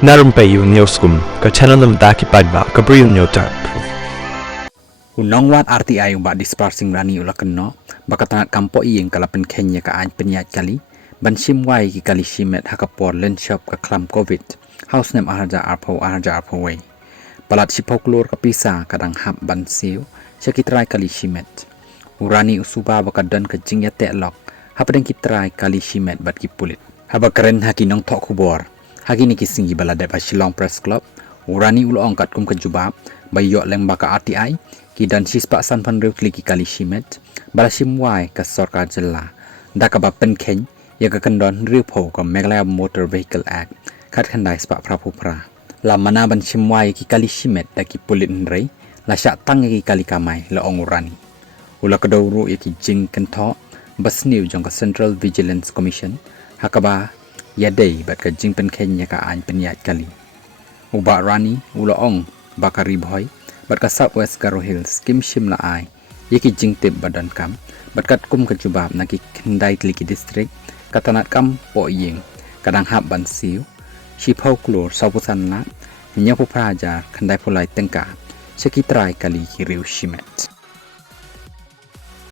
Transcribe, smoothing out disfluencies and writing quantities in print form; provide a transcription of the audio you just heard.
Narum payu neoskum ka chananam daki padba ka briu neotar. Unong wat RTI ubat dispersing rani ulakenno bakatangat kampo iyeng kalapen Kenya ka an penyat kali bansim wai ki kali simet hakapor len shop ka klam covid house name arja arpo way balat sipoklor ka pisa kadang hap bansiu sekitrai kali simet urani usuba bakadan ka jingya telok hapadeng kitrai kali simet bat ki pulit haba keren haki nong tok kubor haki ni kisingi balade ba Shillong Press Club urani ulo angkat kum ka jubab bayok leng baka RTI ki dan sispa san pan rew kliki kali simet balasim wai ka sarkar jilla dakaba pen ken ya ka kandon rew pho ka Meghalaya Motor Vehicle Act khat khandai spa prapupra la mana ban sim wai ki kali simet da ki pulit nrei la sha tang ki kali kamai la ong urani ula ka dawru ya ki jing kan tho basniu jong ka Central Vigilance Commission hakaba ya dei bat ka jing pen ken ya ka an pen yat kali uba rani ula ong bakari boy bat ka Southwest Garo Hills kim shimla ai yeki jingtip badan kam bat kat kum ka jubab na ki kendai kliki district katanat kam po yeng kadang hab ban siu shi folklore sabusan la nyapu praja kendai pulai tengka sekitrai kali ki riu shimet